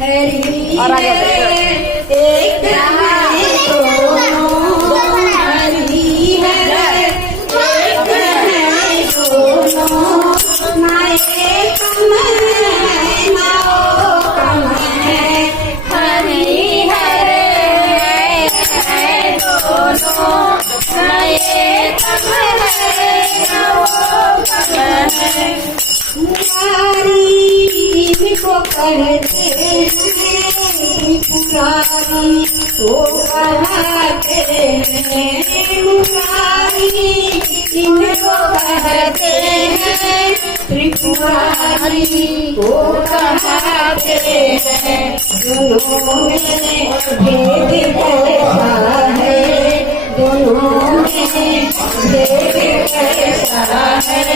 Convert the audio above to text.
हरि और आगे एक है दोनों, हरि हर एक है दोनों, ना एक में ना वो कम है। हरि हर है दोनों, ना एक में ना वो कम है। मुरारी इनको कहते हैं, त्रिपुरारी को कहते हैं। मुरारी इनको कहते हैं, त्रिपुरारी को कहते हैं। दोनों में भेद कैसा है, दोनों में भेद कैसा है।